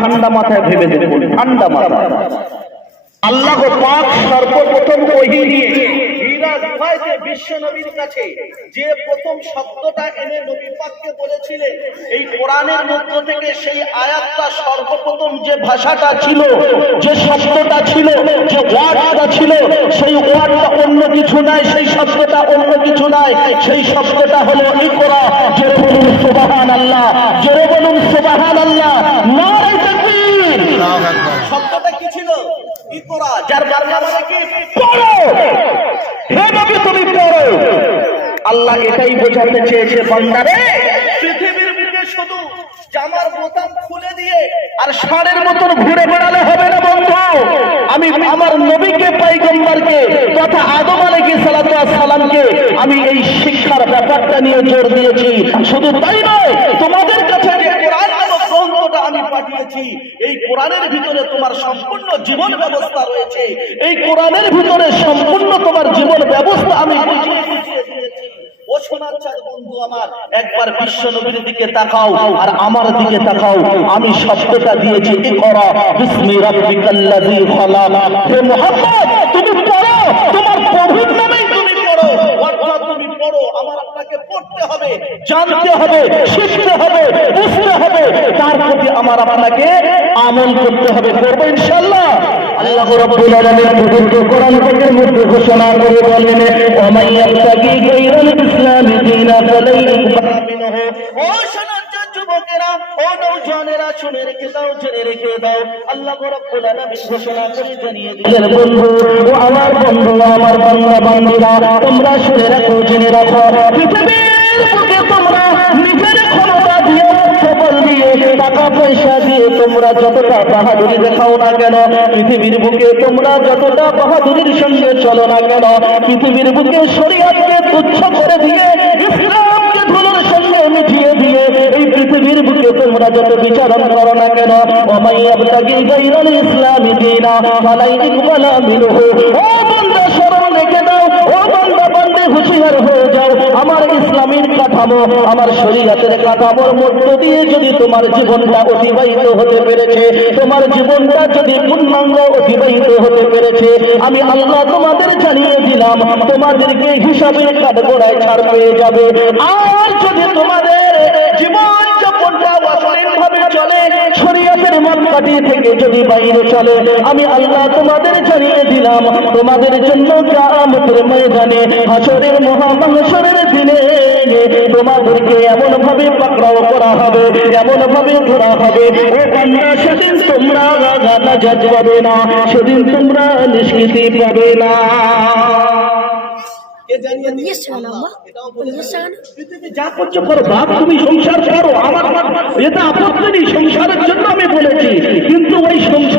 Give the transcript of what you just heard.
ঠান্ডা মাথায় ভেবে দেখুন, ঠান্ডা মাথায়। আল্লাহ পাক সর্বপ্রথম ওহী নিয়ে বিশ্ব নবীর কাছে যে প্রথম শব্দটা এনে নবী পাককে বলেছিলেন, এই কোরআনের মধ্য থেকে সেই আয়াতটা সর্বপ্রথম যে ভাষাটা ছিল, যে শব্দটা ছিল, যে ওয়ার্ডটা ছিল, সেই ওয়ার্ডটা অন্য কিছু নয়, সেই শব্দটা অন্য কিছু নয়, সেই শব্দটা হলো ইকরা। জোরে বলুন সুবহানাল্লাহ, জোরে বলুন সুবহানাল্লাহ, নারে তাকবীর। শব্দটা কি ছিল? ইকরা, যার বাংলা মানে কি? পড়ো, হে নবী তুমি পড়ো। আল্লাহ এটাই বোঝাতে চেয়েছে, বান্দারে পৃথিবীর বুকে শুধু জামার বোতাম খুলে দিয়ে আর ষাঁড়ের মতন ঘুরে বেড়ালে হবে না বন্ধু। আমি আমার নবীকে, পয়গম্বরকে তথা আদম আলাইহিস সালামকে আমি এই শিক্ষার ব্যাপারটা নিয়ে জোর দিয়েছি। শুধু তাই নয়, তোমাদের কাছে যে কোরআন নামক গ্রন্থটা আমি পাঠিয়েছি, এই কোরআনের ভিতরে তোমার সম্পূর্ণ জীবন ব্যবস্থা রয়েছে। এই কোরআনের ভিতরে সম্পূর্ণ তোমার জীবন ব্যবস্থা আমি বুঝিয়ে দিয়েছি। ও সোনার চাঁদ বন্ধু আমার, একবার বিশ্ব নবীর দিকে তাকাও আর আমার দিকে তাকাও। আমি শব্দটা দিয়েছি ইকরা বিসমি রাব্বিকাল্লাযী খালাক। হে মুহাম্মদ তুমি পড়ো, তোমার প্রভুর নামেই তুমি পড়ো। অর্থাৎ তুমি পড়ো, আমার আপনাকে পড়তে হবে, জানতে হবে, শিখতে হবে, বুঝতে হবে, তার প্রতি আমার আপনাকে আমল করতে হবে। করব ইনশাআল্লাহ। আল্লাহ রাব্বুল আলামিন পবিত্র কোরআন পাকের মধ্যে ঘোষণা করে বলেন, ওয়া মান ইয়াবতাগি গায়রাল ইসলামি দীনা ফালাই ইকবাল মিনহু। ও সোনার যুবকেরা, ও নওজওয়ানেরা, শুনে রেখে দাও, জেনে রেখে দাও, আল্লাহ রাব্বুল আলামিন ঘোষণা করে জানিয়ে দিলেন, বন্ধু ও আমার বন্ধু, আমার বান্দা বান্দীরা, তোমরা শুনে রাখো, জেনে রাখো, পৃথিবীর বুকে তোমরা নিজের ক্ষমতা দিয়ে, সবল দিয়ে, টাকা পয়সা দিয়ে তোমরা যতটা বাহাদুরি দেখাও না কেন, পৃথিবীর বুকে তোমরা যতটা বাহাদুরির সঙ্গে চলো না কেন, পৃথিবীর বুকে শরীয়তকে তুচ্ছ করে দিয়ে, ইসলামকে ধুলোর সঙ্গে মিশিয়ে দিয়ে, এই পৃথিবীর বুকে তোমরা যত বিচারণ করো না কেন, ওয়া মান ইয়াবতাগি গায়রাল ইসলামি দীনা ফালাই ইকবাল মিনহু। ও বান্দা স্মরণ রেখে দাও, ও বান্দা বান্দে হুঁশিয়ার হয়ে যাও, আমার ইসলামের কাঠামো, আমার শরীয়তের কাঠামোর মধ্য দিয়ে যদি তোমার জীবনটা অতিবাহিত হতে পেরেছে, তোমার জীবনটা যদি পূর্ণাঙ্গ অতিবাহিত হতে পেরেছে, আমি আল্লাহ তোমাদের জানিয়ে দিলাম, তোমাদেরকে হিসাবের কাঠগড়ায় ছাড় পেয়ে যাবে। আর যদি তোমাদের জীবন যাপনটা অশালীনভাবে চলে, শরীয়তের মাপকাঠি থেকে যদি বাইরে চলে, আমি আল্লাহ তোমাদের জানিয়ে দিলাম, তোমাদের জন্য কিয়ামতের ময়দানে, হাসরের মহামাহশরের দিনে তোমাদেরকে এমন ভাবে পাকড়াও করা হবে, এমন ভাবে ধরা হবে, ও বান্দা সেদিন তোমরা নাজাত পাবে না, সেদিন তোমরা নিষ্কৃতি পাবে না। পৃথিবী যা করছো করো বাপ, তুমি সংসার করো, আমার এটা আপত্তি নেই, সংসারের জন্য আমি বলেছি, কিন্তু ওই সংসার